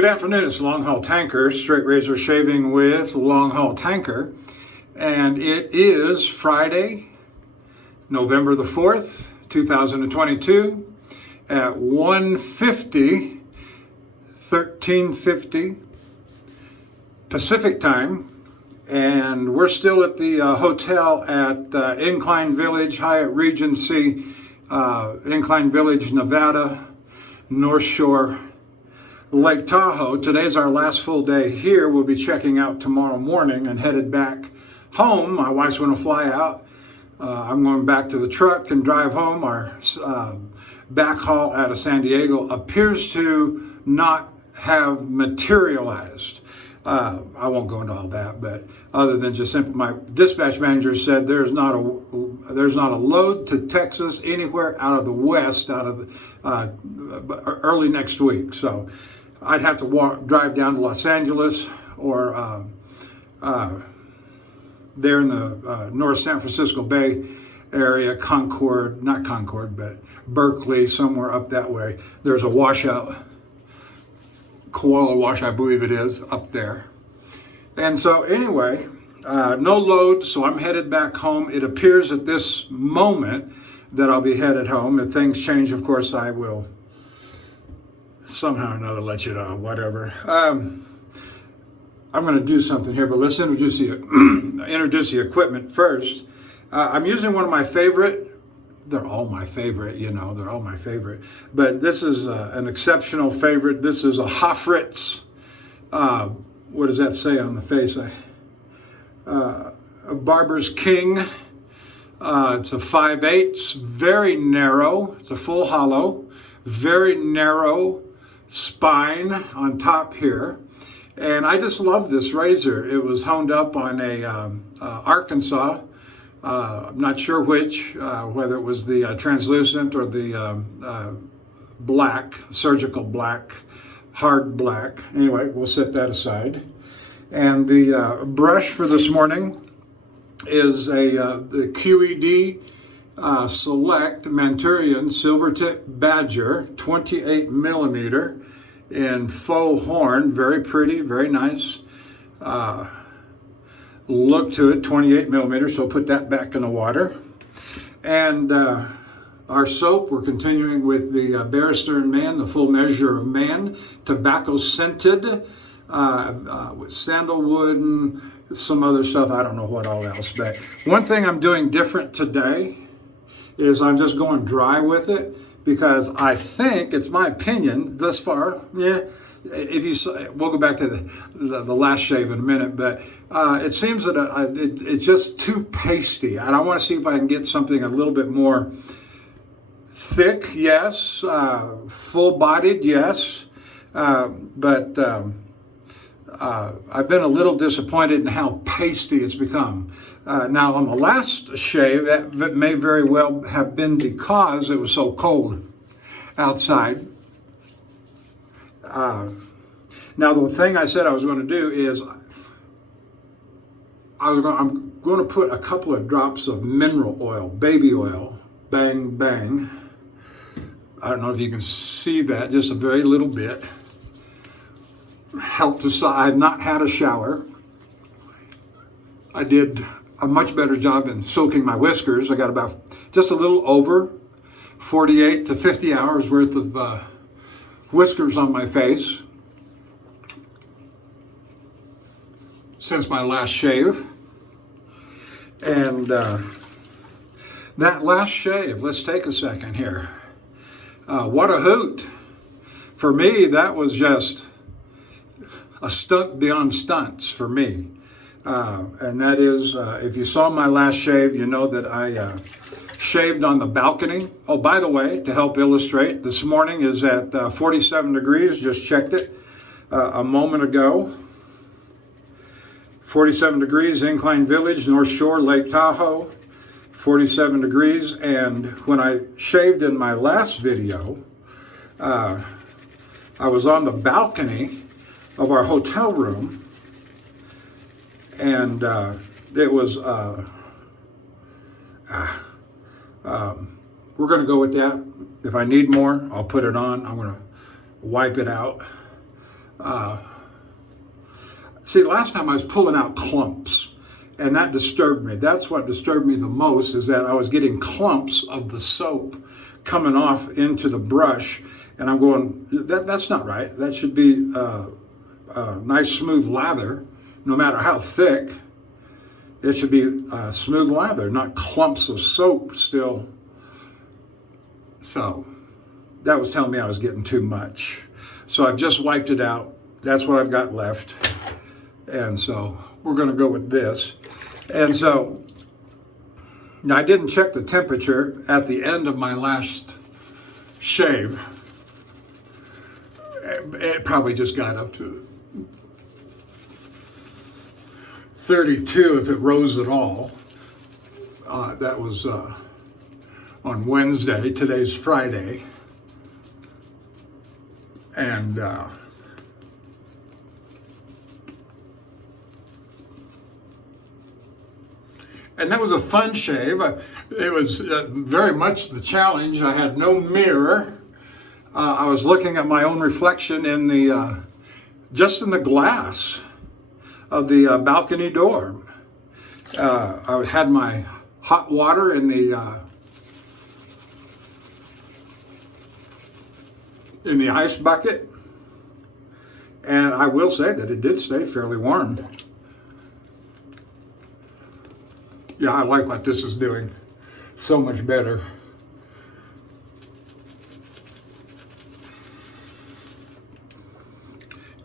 Good afternoon. It's Longhaultanker, straight razor shaving with Longhaultanker. And it is Friday, November the 4th, 2022 at 1350 Pacific time. And we're still at the hotel at Incline Village, Hyatt Regency, Incline Village, Nevada, North Shore, Lake Tahoe. Today's our last full day here. We'll be checking out tomorrow morning and headed back home. My wife's going to fly out. I'm going back to the truck and drive home. Our back haul out of San Diego appears to not have materialized. I won't go into all that, but other than just simply, my dispatch manager said there's not a load to Texas anywhere out of the west, out of the, early next week. So I'd have to drive down to Los Angeles or there in the North San Francisco Bay area, not Concord, but Berkeley, somewhere up that way. There's a washout, koala wash, I believe it is, up there. And so anyway, no load, so I'm headed back home. It appears at this moment that I'll be headed home. If things change, of course, I will somehow or another let you know, whatever. I'm going to do something here, but let's introduce the equipment first. I'm using one of my favorite. They're all my favorite, you know, they're all my favorite. But this is an exceptional favorite. This is a Hoffritz. What does that say on the face? A Barber's King. It's a 5/8, very narrow. It's a full hollow, very narrow spine on top here. And I just love this razor. It was honed up on a Arkansas. I'm not sure which, whether it was the translucent or the black, surgical black, hard black. Anyway, we'll set that aside. And the brush for this morning is the QED Select Manchurian Silvertip Badger, 28 millimeter in faux horn. Very pretty, very nice. Look to it, 28 millimeters, so put that back in the water. And our soap, we're continuing with the Barrister and Mann, the full measure of Mann, tobacco scented, with sandalwood and some other stuff. I don't know what all else, but one thing I'm doing different today is I'm just going dry with it, because I think, it's my opinion thus far, if you, we'll go back to the last shave in a minute, but it seems that it's just too pasty, and I want to see if I can get something a little bit more thick, yes, full-bodied, yes, but I've been a little disappointed in how pasty it's become. Now, on the last shave, that may very well have been because it was so cold outside. Now, the thing I said I was going to do is I'm going to put a couple of drops of mineral oil, baby oil, bang, bang. I don't know if you can see that, just a very little bit. Help to, I've not had a shower. I did a much better job in soaking my whiskers. I got about just a little over 48 to 50 hours worth of whiskers on my face since my last shave. And that last shave, let's take a second here. What a hoot. For me, that was just a stunt beyond stunts for me. And that is, if you saw my last shave, you know that I shaved on the balcony. Oh, by the way, to help illustrate, this morning is at 47 degrees, just checked it a moment ago. 47 degrees, Incline Village, North Shore, Lake Tahoe, 47 degrees. And when I shaved in my last video, I was on the balcony of our hotel room, and it was we're going to go with that. If I need more, I'll put it on. I'm going to wipe it out. See, last time I was pulling out clumps, and that disturbed me. That's what disturbed me the most, is that I was getting clumps of the soap coming off into the brush, and I'm going, that's not right. That should be nice smooth lather, no matter how thick. It should be smooth lather, not clumps of soap still. So that was telling me I was getting too much. So I've just wiped it out. That's what I've got left. And so we're going to go with this. And so now I didn't check the temperature at the end of my last shave. It probably just got up to 32 if it rose at all. That was on Wednesday. Today's Friday. And that was a fun shave. It was very much the challenge. I had no mirror. I was looking at my own reflection in the, just in the glass of the balcony door. I had my hot water in the ice bucket, and I will say that it did stay fairly warm. Yeah, I like what this is doing so much better.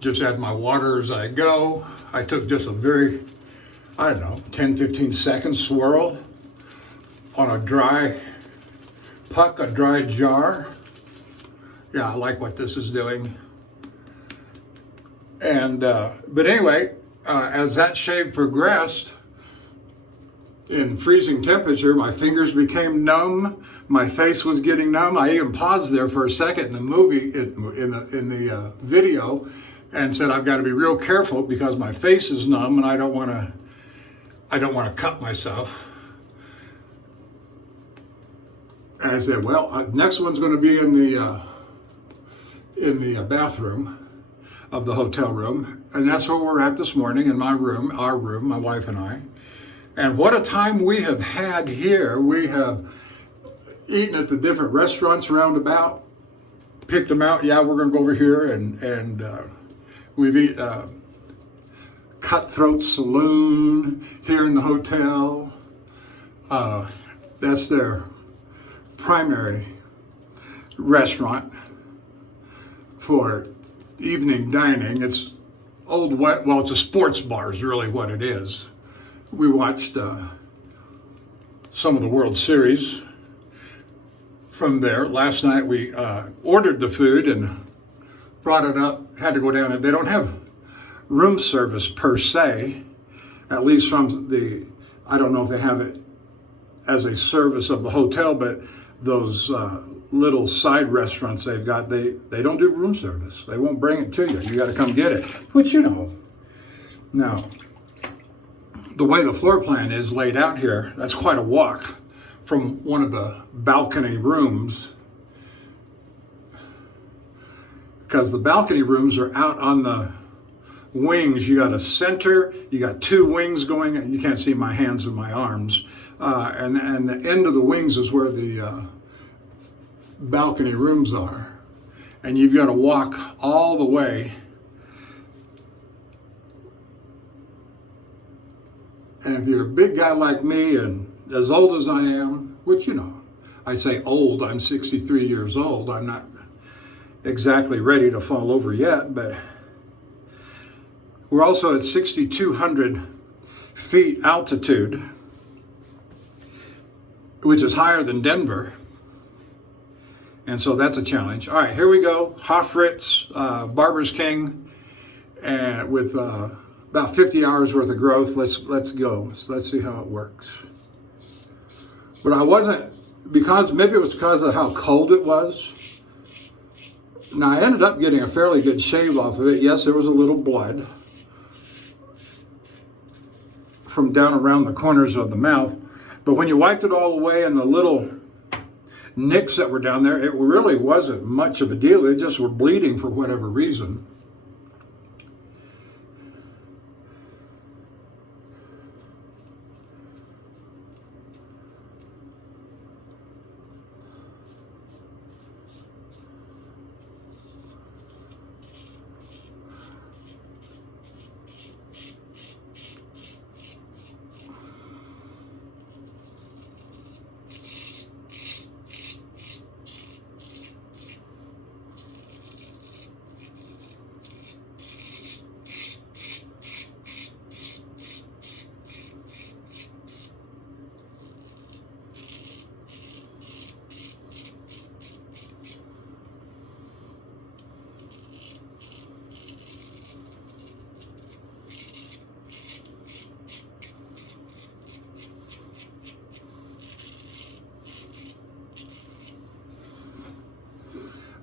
Just add my water as I go. I took just a very, I don't know, 10, 15 second swirl on a dry puck, a dry jar. Yeah, I like what this is doing. And, but anyway, as that shave progressed, in freezing temperature, my fingers became numb. My face was getting numb. I even paused there for a second in the movie, in the video, and said, I've got to be real careful because my face is numb and I don't want to cut myself. And I said, well, next one's going to be in the bathroom of the hotel room, and that's where we're at this morning, in my room, our room, my wife and I. And what a time we have had here. We have eaten at the different restaurants around about, picked them out. Yeah, we're going to go over here, and we've eaten Cutthroat Saloon here in the hotel. That's their primary restaurant for evening dining. It's it's a sports bar is really what it is. We watched some of the World Series from there. Last night we ordered the food and brought it up, had to go down, and they don't have room service per se, at least from I don't know if they have it as a service of the hotel, but those little side restaurants they've got, they don't do room service. They won't bring it to you. You got to come get it, which you know. Now, the way the floor plan is laid out here, that's quite a walk from one of the balcony rooms, because the balcony rooms are out on the wings. You got a center, you got two wings going, you can't see my hands and my arms, and the end of the wings is where the balcony rooms are, and you've got to walk all the way. And if you're a big guy like me and as old as I am, which, you know, I say old, I'm 63 years old. I'm not exactly ready to fall over yet, but we're also at 6,200 feet altitude, which is higher than Denver. And so that's a challenge. All right, here we go. Hoffritz, Barber's King, and with about 50 hours worth of growth. Let's go. Let's see how it works. But I wasn't, maybe it was because of how cold it was. Now I ended up getting a fairly good shave off of it. Yes, there was a little blood from down around the corners of the mouth. But when you wiped it all away and the little nicks that were down there, it really wasn't much of a deal. They just were bleeding for whatever reason.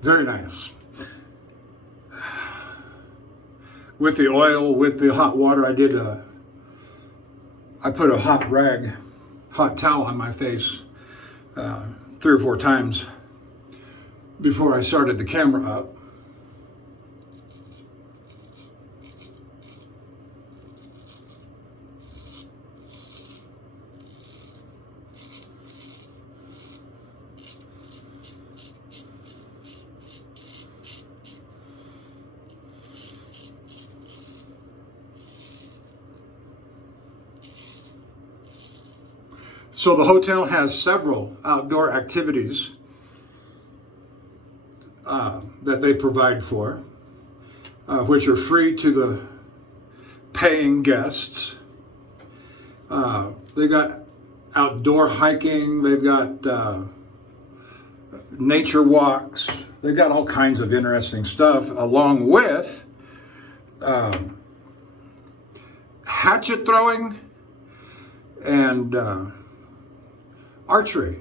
Very nice. With the oil, with the hot water, I put a hot towel on my face 3 or 4 times before I started the camera up. So the hotel has several outdoor activities that they provide for, which are free to the paying guests. They've got outdoor hiking, they've got nature walks, they've got all kinds of interesting stuff, along with hatchet throwing and archery.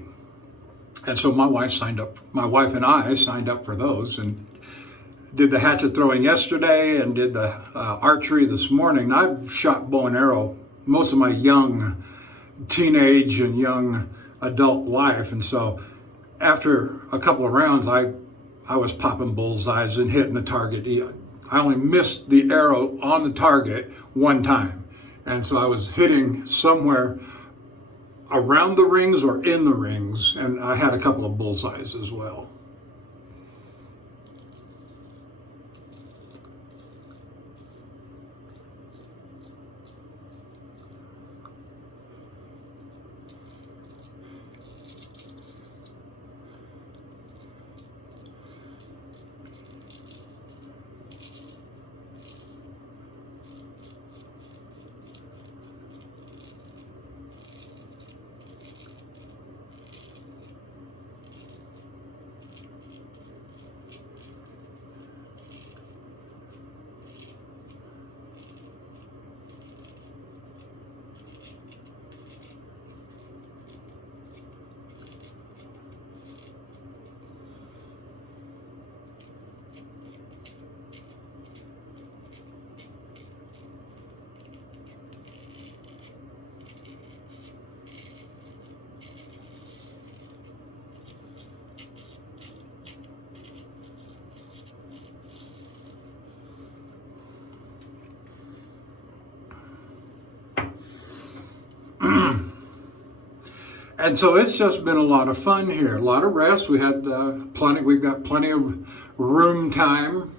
And so my wife and I signed up for those and did the hatchet throwing yesterday and did the archery this morning. I've shot bow and arrow most of my young teenage and young adult life. And so after a couple of rounds, I was popping bullseyes and hitting the target. I only missed the arrow on the target one time. And so I was hitting somewhere around the rings or in the rings, and I had a couple of bullseyes as well. And so it's just been a lot of fun here, a lot of rest. We've got plenty of room time.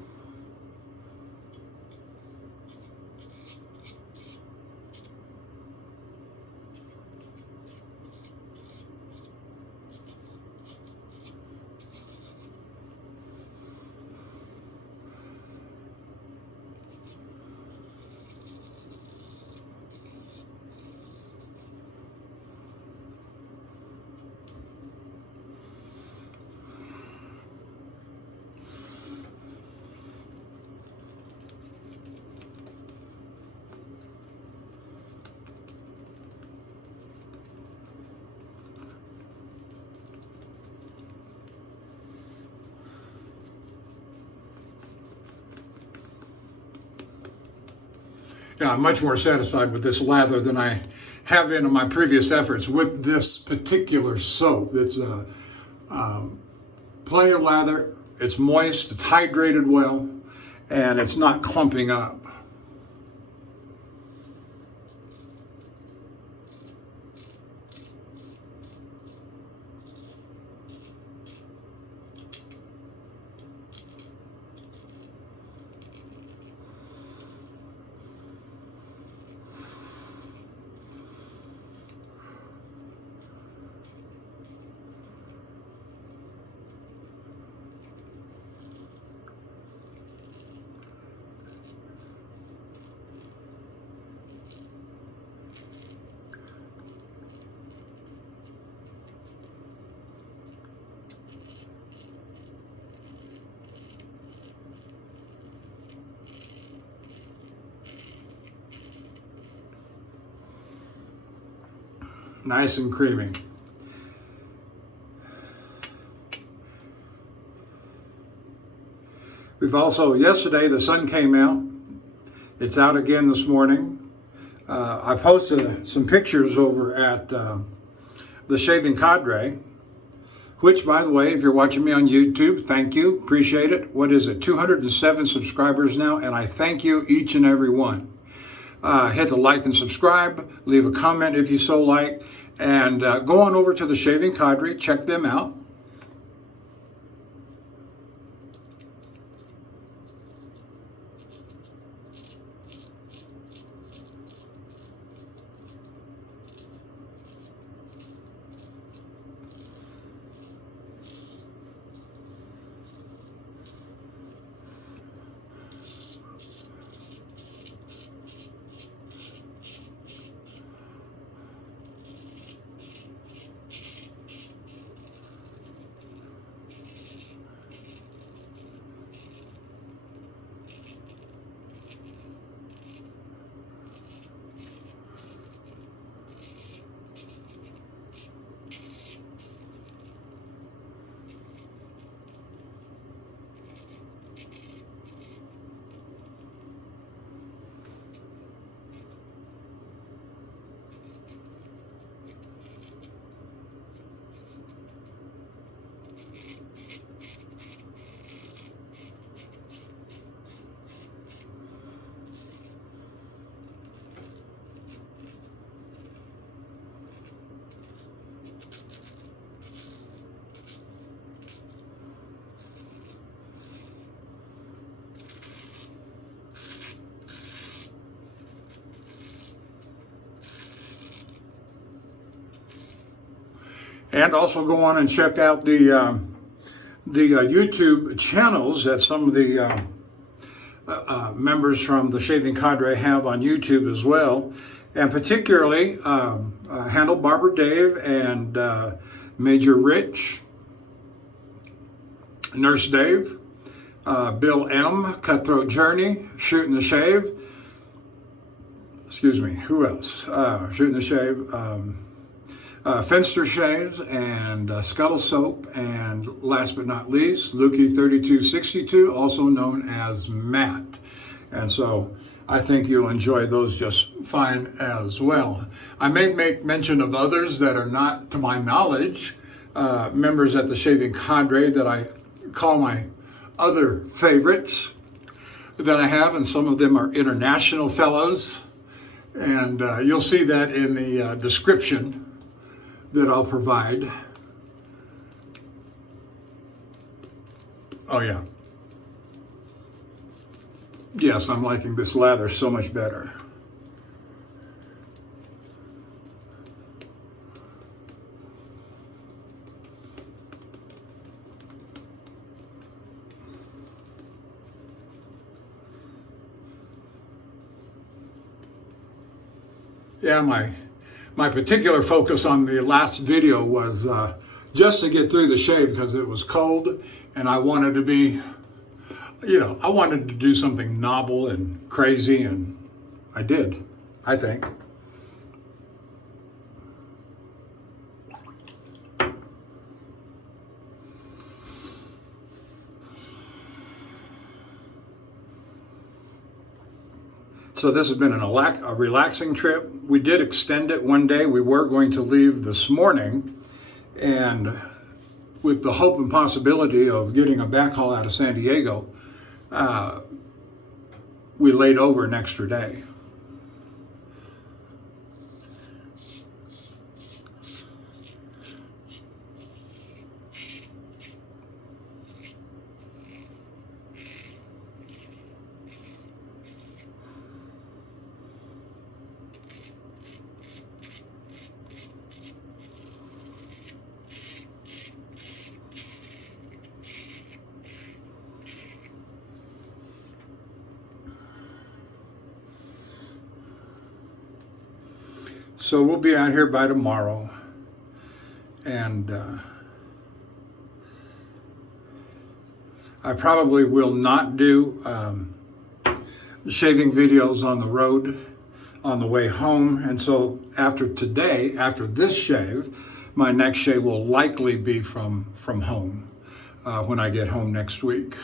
Yeah, I'm much more satisfied with this lather than I have been in my previous efforts with this particular soap. It's plenty of lather, it's moist, it's hydrated well, and it's not clumping up. Nice and creamy. We've also, yesterday the sun came out. It's out again this morning. I posted some pictures over at the Shaving Cadre, which, by the way, if you're watching me on YouTube, thank you, appreciate it. What is it, 207 subscribers now, and I thank you, each and every one. Hit the like and subscribe, leave a comment if you so like, and go on over to the Shaving Cadre, check them out. And also go on and check out the YouTube channels that some of the members from the Shaving Cadre have on YouTube as well. And particularly Handle Barber Dave and Major Rich, Nurse Dave, Bill M, Cutthroat Journey, Shooting the Shave. Excuse me, who else? Shooting the Shave. Fenster Shaves and Scuttle Soap, and last but not least, Lukey3262, also known as Matt. And so I think you'll enjoy those just fine as well. I may make mention of others that are not, to my knowledge, members at the Shaving Cadre that I call my other favorites that I have, and some of them are international fellows. And you'll see that in the description that I'll provide. Oh yeah. Yes, I'm liking this lather so much better. Yeah, my particular focus on the last video was just to get through the shave because it was cold and I wanted to be, I wanted to do something novel and crazy, and I did, I think. So this has been a relaxing trip. We did extend it one day. We were going to leave this morning, and with the hope and possibility of getting a backhaul out of San Diego, we laid over an extra day. So we'll be out here by tomorrow, and I probably will not do shaving videos on the road on the way home. And so after today, after this shave, my next shave will likely be from home when I get home next week.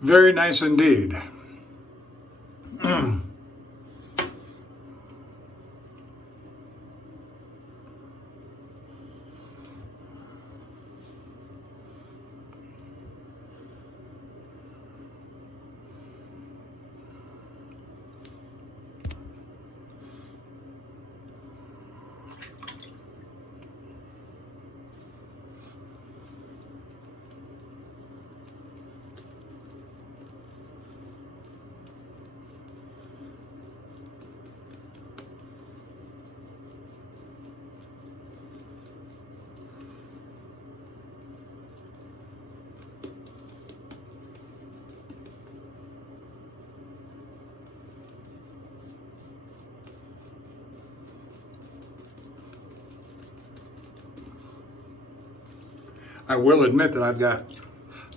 Very nice indeed. I will admit that I've got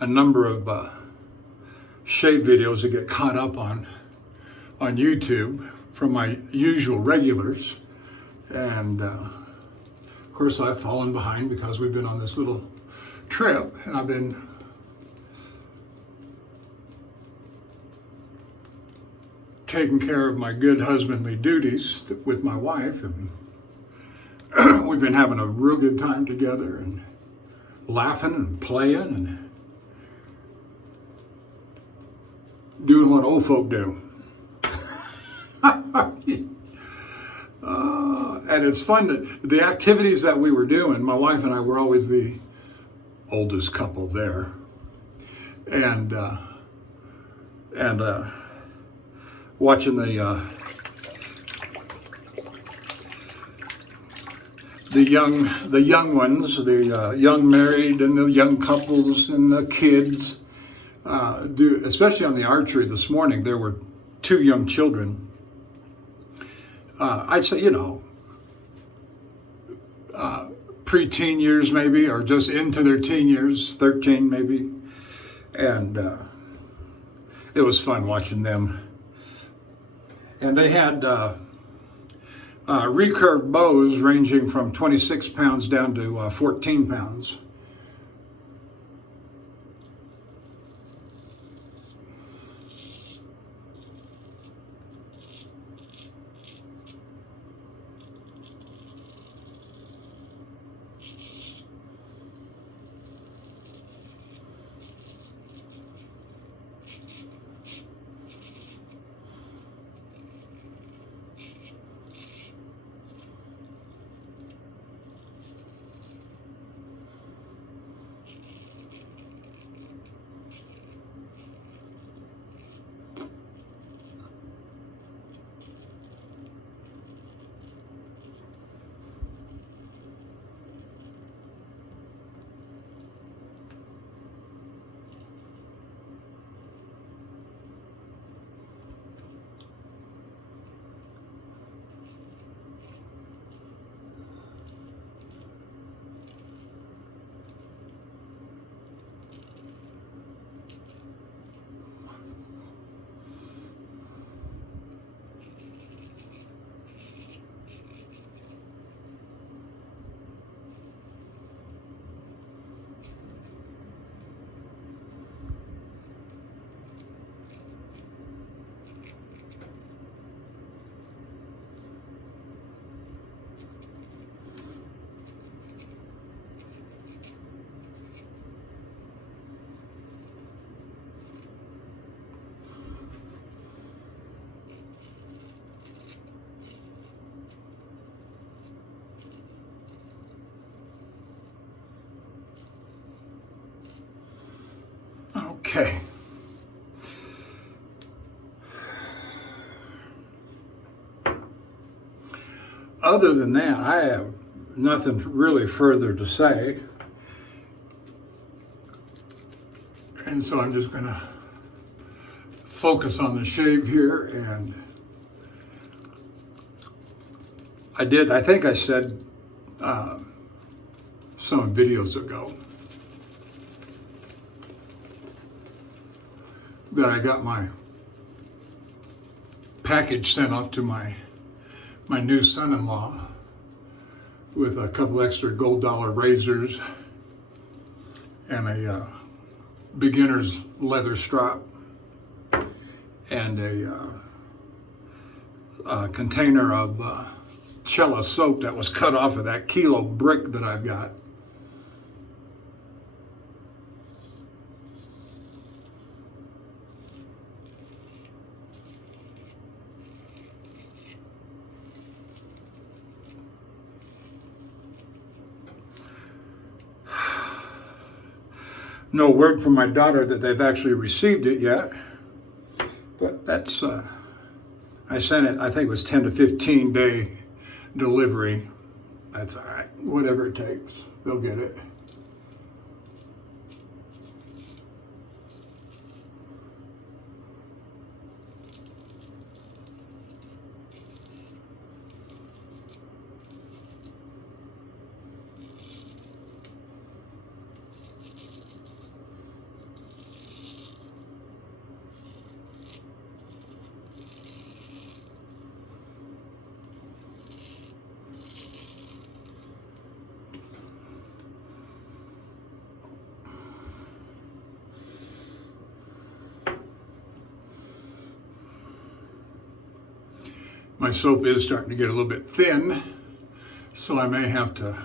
a number of shave videos that get caught up on YouTube from my usual regulars. And of course I've fallen behind because we've been on this little trip and I've been taking care of my good husbandly duties with my wife, and we've been having a real good time together and laughing and playing and doing what old folk do. And it's fun that the activities that we were doing, my wife and I were always the oldest couple there. And watching the young ones, the young married and the young couples and the kids do, especially on the archery this morning. There were 2 young children. I'd say, pre-teen years maybe, or just into their teen years, 13 maybe. And it was fun watching them. And they had recurve bows ranging from 26 pounds down to 14 pounds. Okay. Other than that, I have nothing really further to say. And so I'm just going to focus on the shave here. And I think I said some videos ago that I got my package sent off to my new son-in-law with a couple extra gold dollar razors and a beginner's leather strap and a container of Cella soap that was cut off of that kilo brick that I've got. No word from my daughter that they've actually received it yet, but that's, I sent it, I think it was 10 to 15 day delivery. That's all right, whatever it takes, they'll get it. My soap is starting to get a little bit thin, so I may have to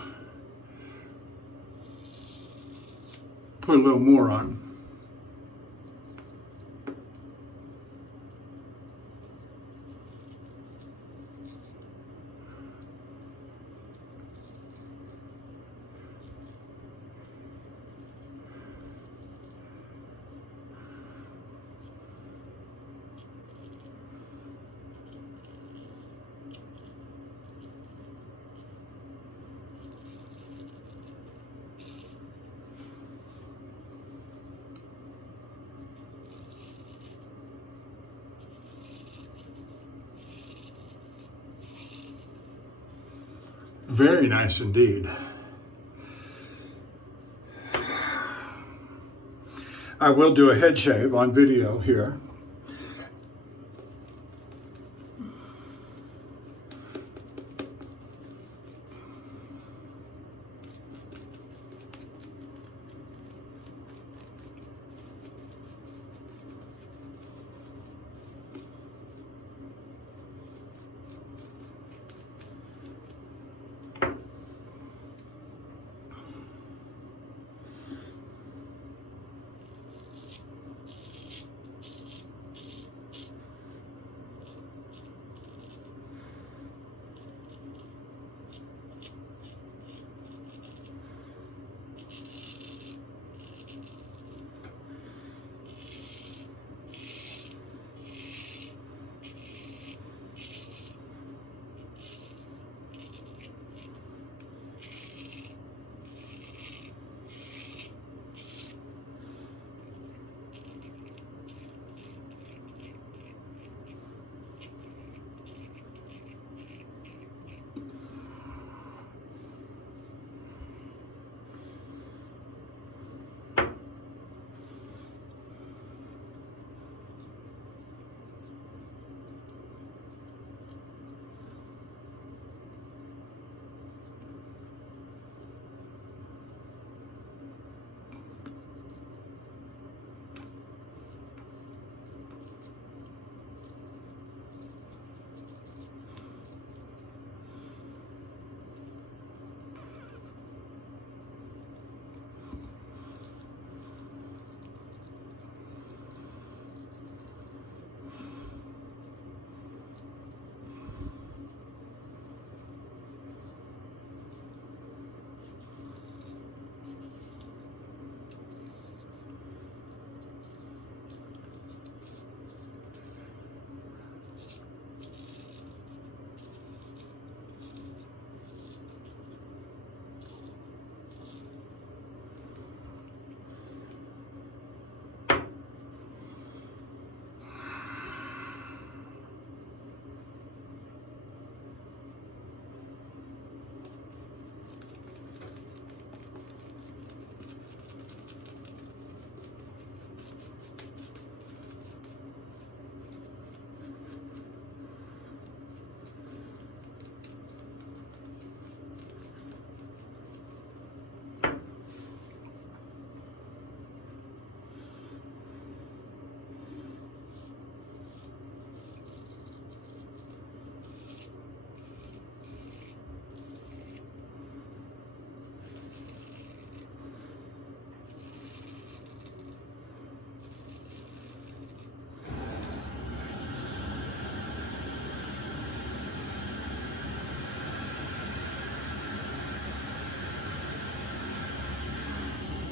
put a little more on. Very nice indeed. I will do a head shave on video here.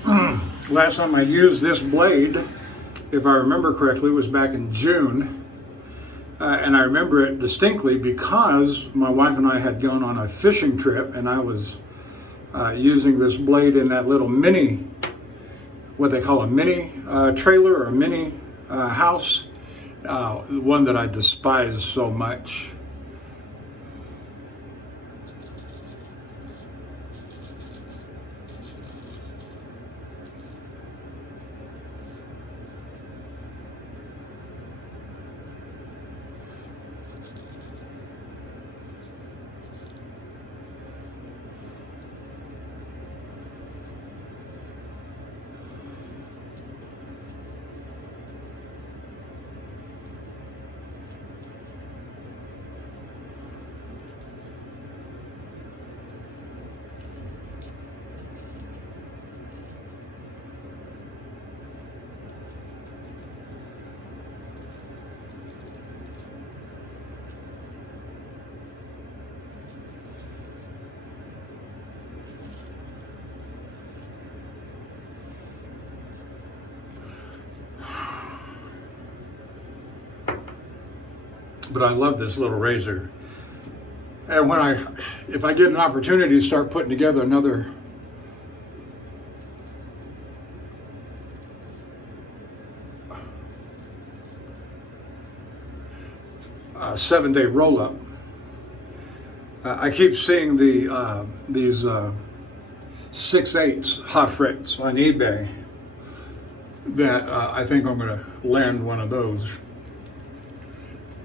Last time I used this blade, if I remember correctly, was back in June. And I remember it distinctly because my wife and I had gone on a fishing trip, and I was using this blade in that little mini, what they call a mini trailer or a mini house, the one that I despise so much. But I love this little razor. And if I get an opportunity to start putting together another seven-day roll-up, I keep seeing these 6/8 Hoffritz on eBay that I think I'm going to land one of those.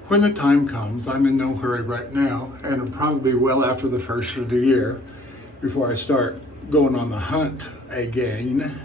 When the time comes, I'm in no hurry right now, and it'll probably be well after the first of the year before I start going on the hunt again.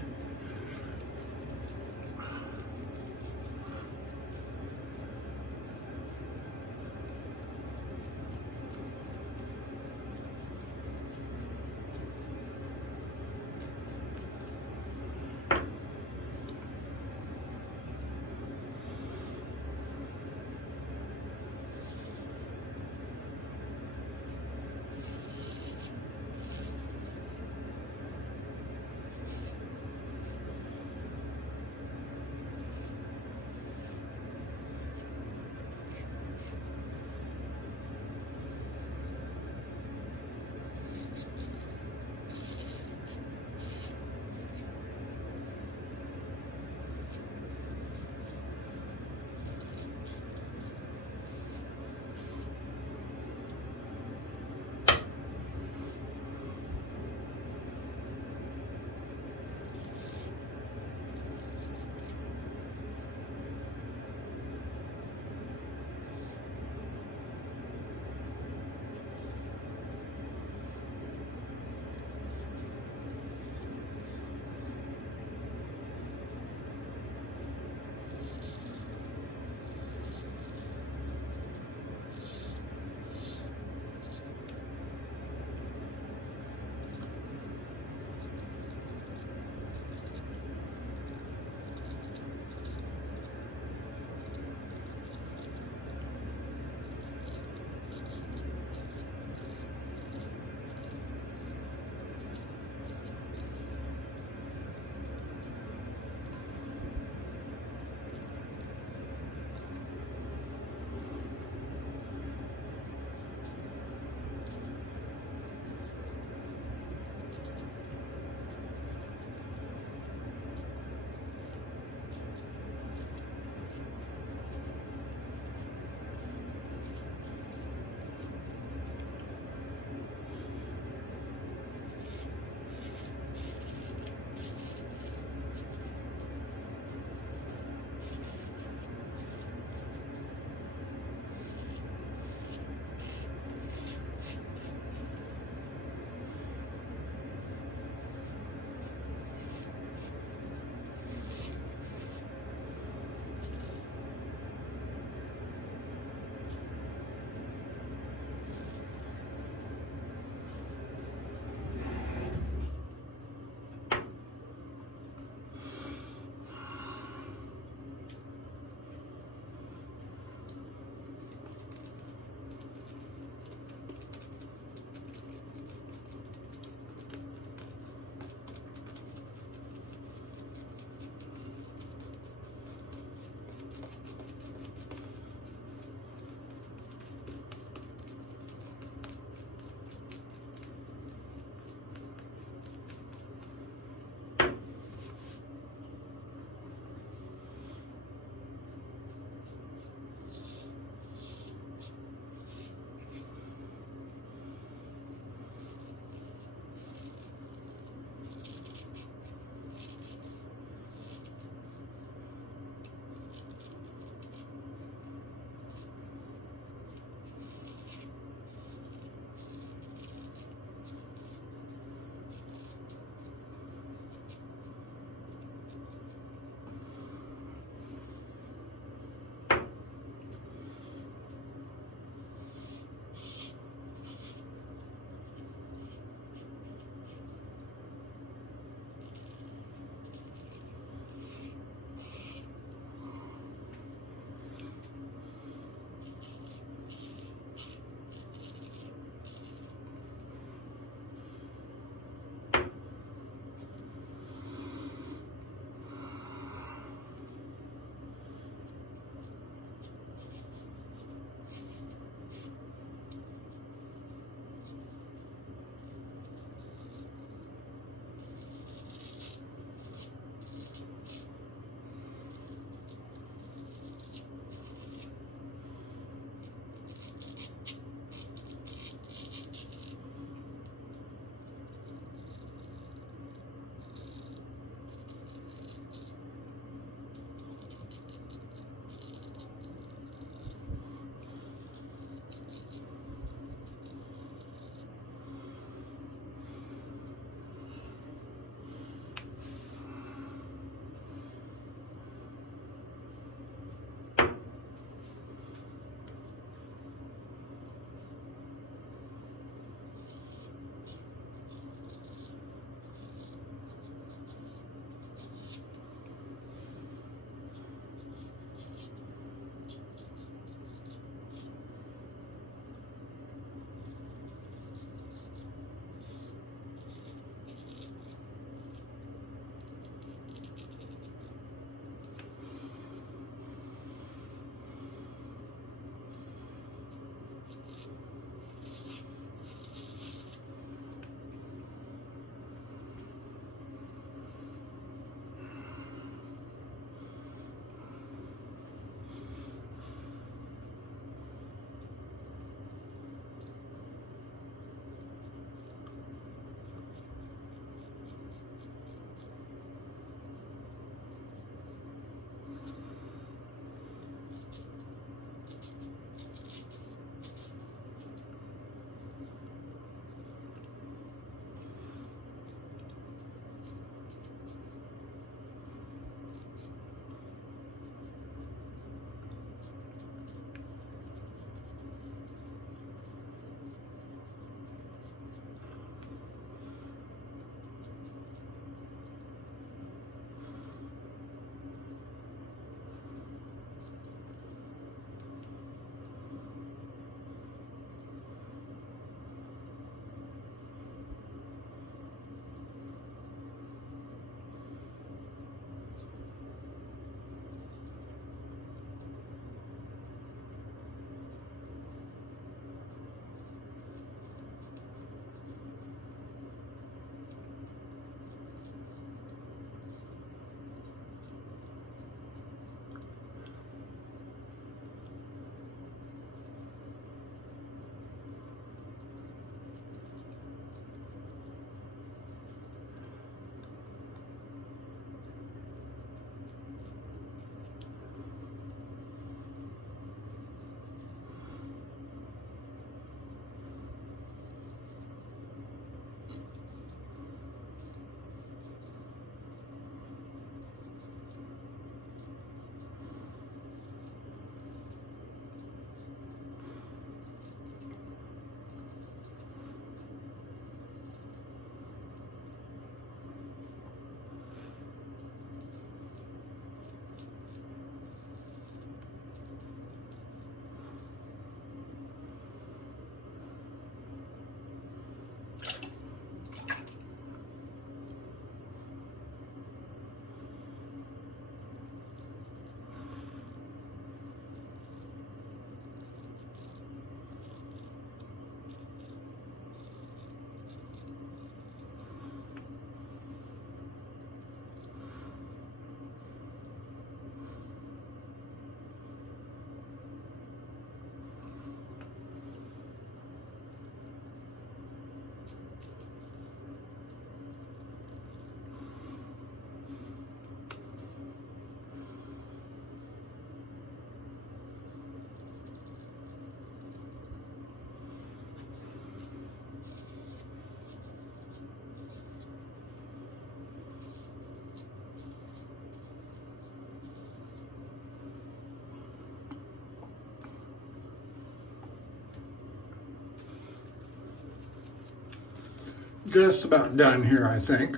Just about done here, I think,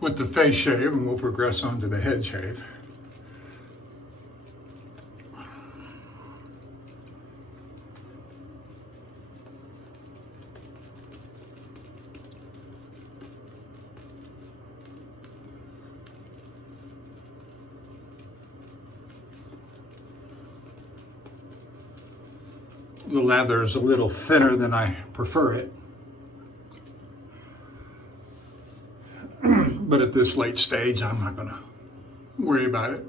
with the face shave, and we'll progress on to the head shave. The leather is a little thinner than I prefer it. But at this late stage, I'm not going to worry about it.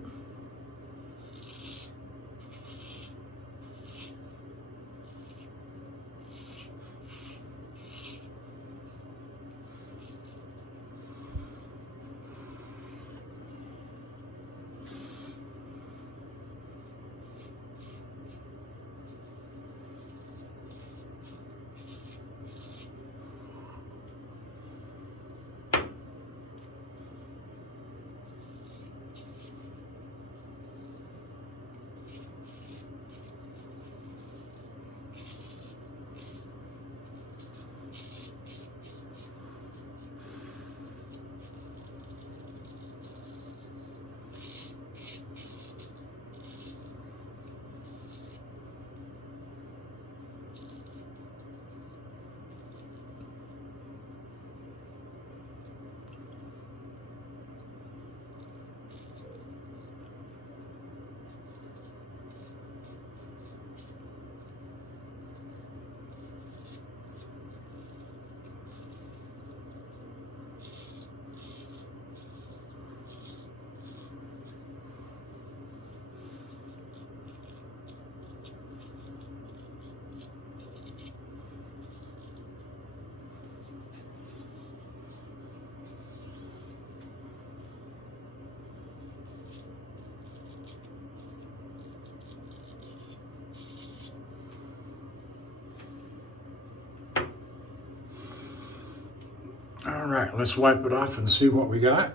All right, let's wipe it off and see what we got.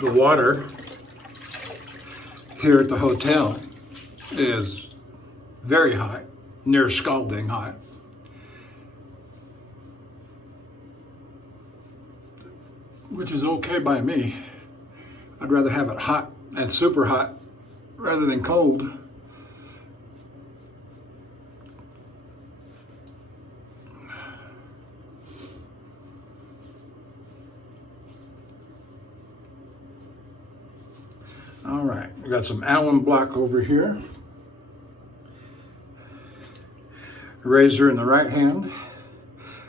The water here at the hotel is very hot, near scalding hot. Which is okay by me. I'd rather have it hot and super hot rather than cold. All right, we got some alum block over here. Razor in the right hand,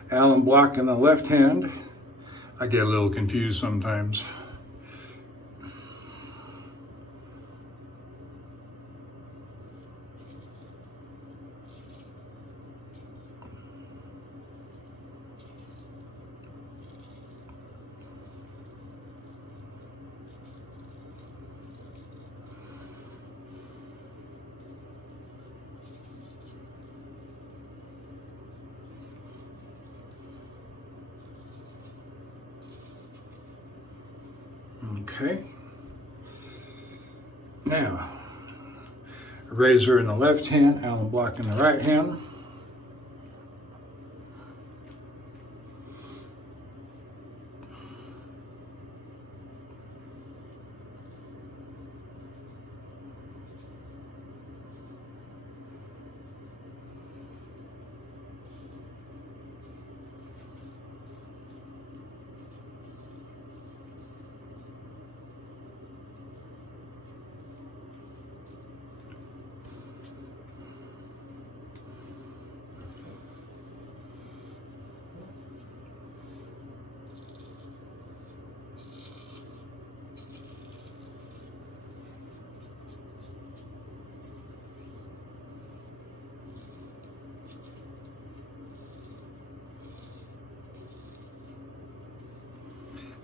alum block in the left hand. I get a little confused sometimes. Okay. Now, razor in the left hand, alum block in the right hand.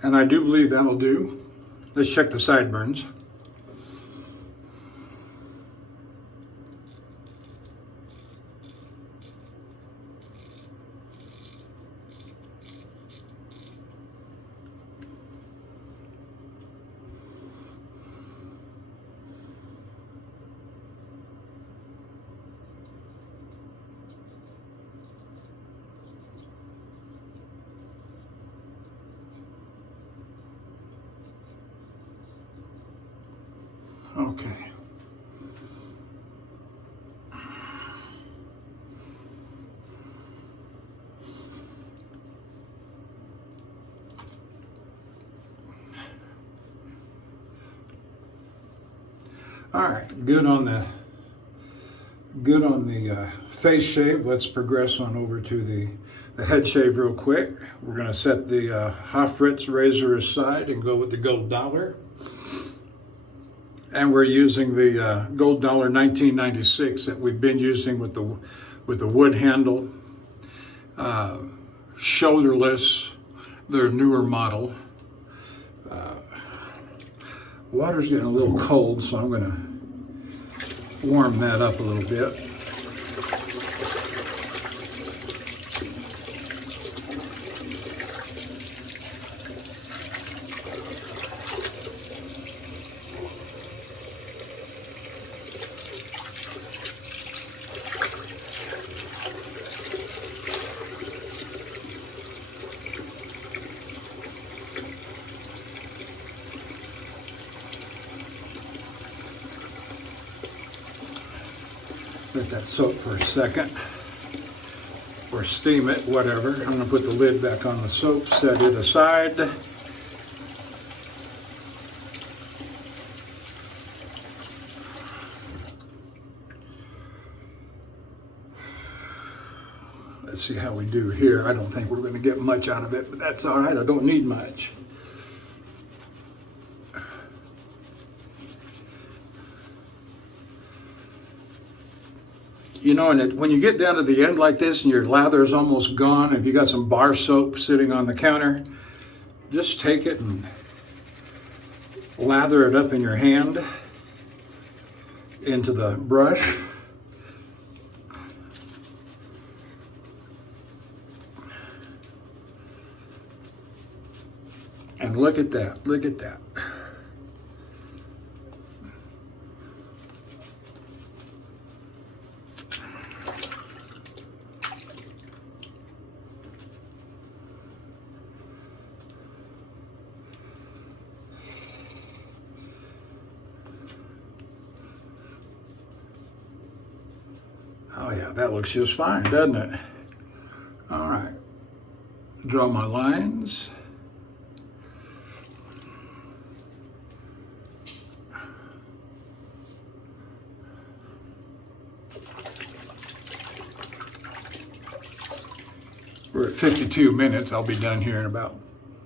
And I do believe that'll do. Let's check the sideburns. Okay. All right, good on the face shave. Let's progress on over to the head shave real quick. We're going to set the Hoffritz razor aside and go with the gold dollar. And we're using the gold dollar 1996 that we've been using with the wood handle, shoulderless, their newer model. Water's getting a little cold, so I'm going to warm that up a little bit. Let that soak for a second, or steam it, whatever. I'm going to put the lid back on the soap, set it aside. Let's see how we do here. I don't think we're going to get much out of it, but that's all right. I don't need much. You know, and when you get down to the end like this and your lather is almost gone, if you got some bar soap sitting on the counter, just take it and lather it up in your hand into the brush. And look at that, look at that. Oh yeah, that looks just fine, doesn't it? All right, draw my lines. We're at 52 minutes. I'll be done here in about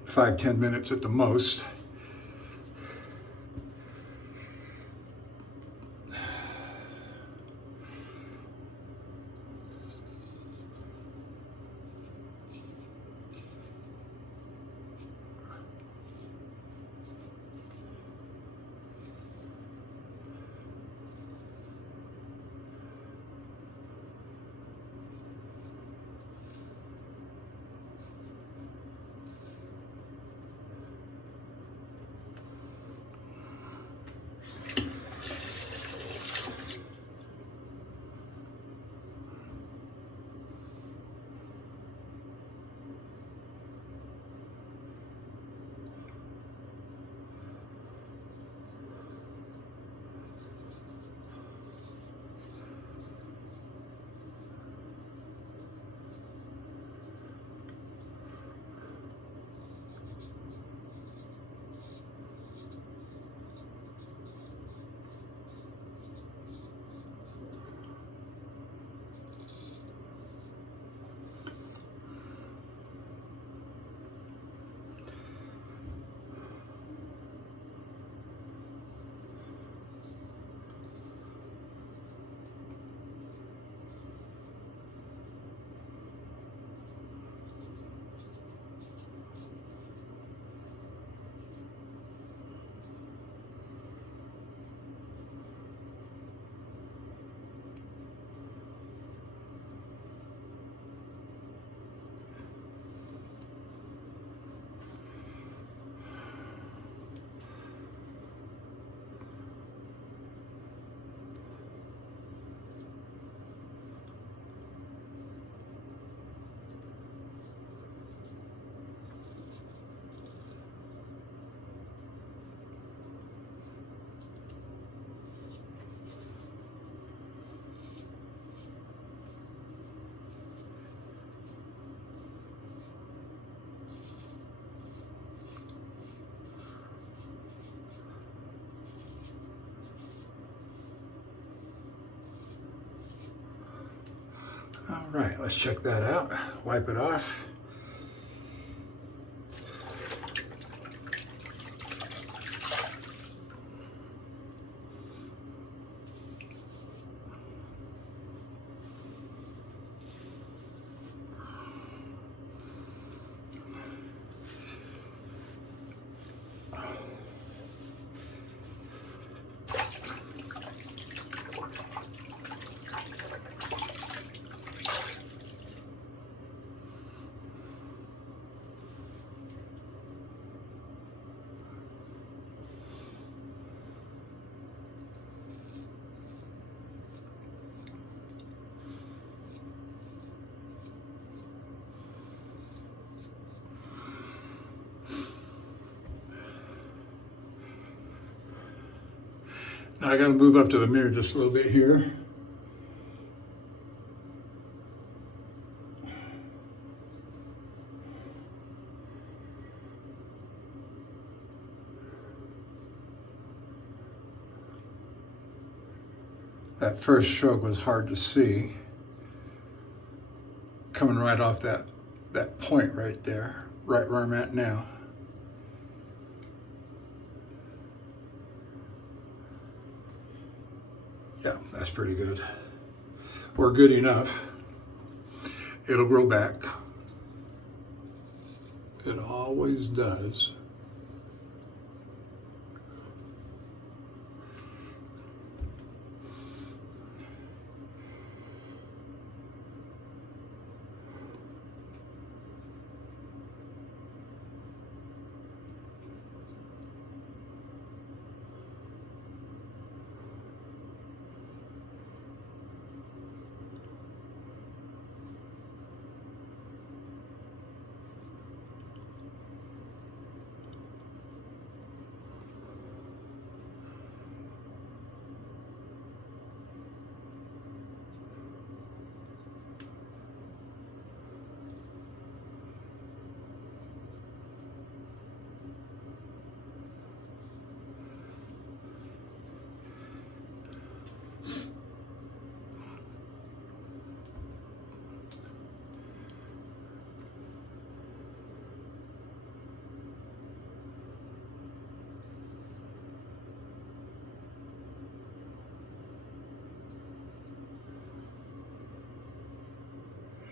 5-10 minutes at the most. All right, let's check that out. Wipe it off. Now I got to move up to the mirror just a little bit here. That first stroke was hard to see, coming right off that point right there, right where I'm at now. Yeah, that's pretty good. Or good enough. It'll grow back. It always does.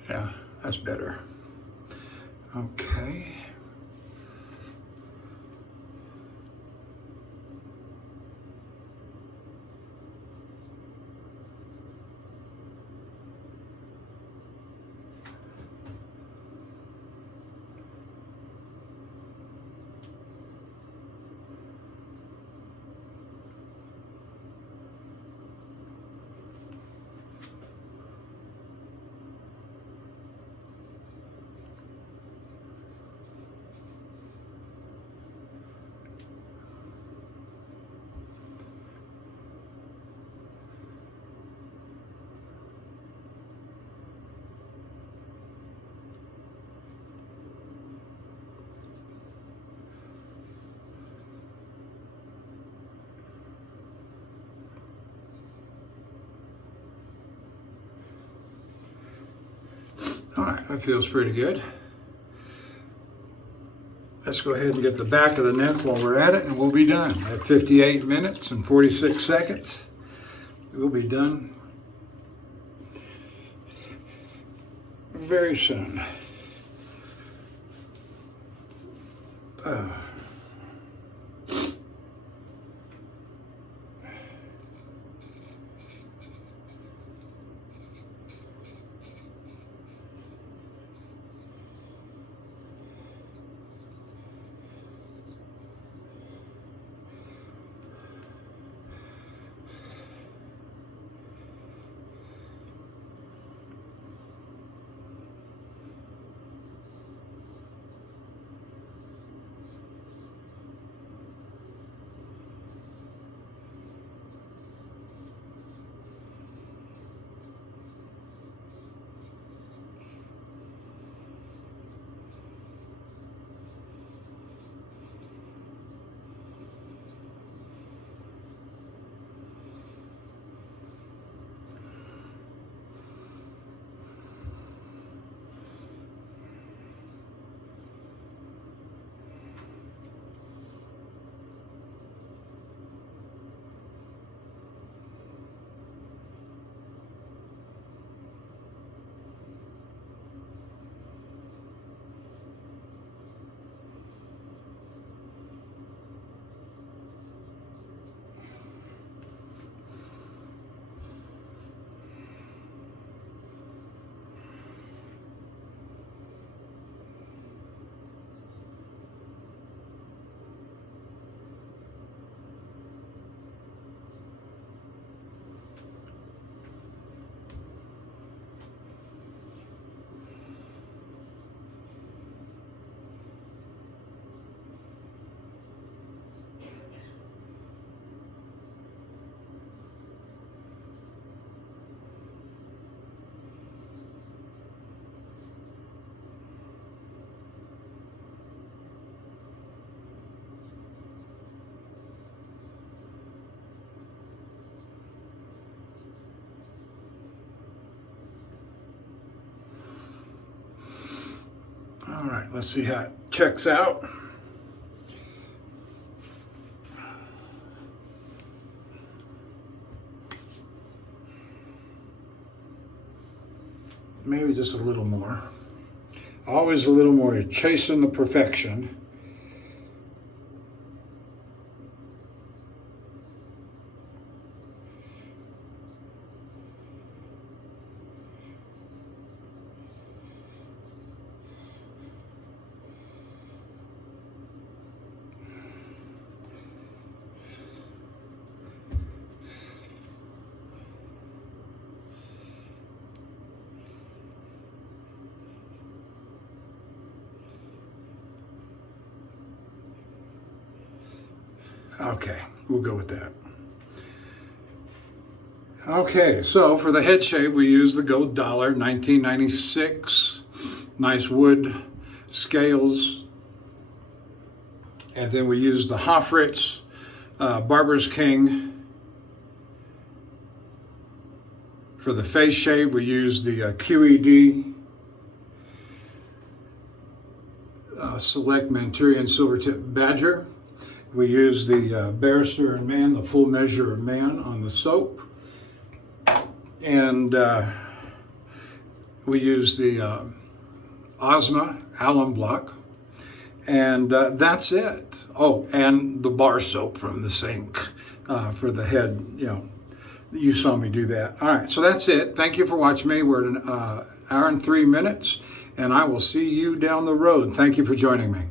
Yeah, that's better. Okay. All right, that feels pretty good. Let's go ahead and get the back of the neck while we're at it, and we'll be done. At 58 minutes and 46 seconds, we'll be done very soon. All right, let's see how it checks out. Maybe just a little more. Always a little more. You're chasing the perfection. Okay, we'll go with that. Okay, so for the head shave, we use the gold dollar, 1996. Nice wood scales. And then we use the Hoffritz Barber's King. For the face shave, we use the QED Select Manchurian Silvertip Badger. We use the Barrister and Mann, the full measure of Mann on the soap. And We use the Ozma alum block, and that's it. Oh, and the bar soap from the sink for the head, you saw me do that. All right, so that's it. Thank you for watching me. We're at an hour and 3 minutes, and I will see you down the road. Thank you for joining me.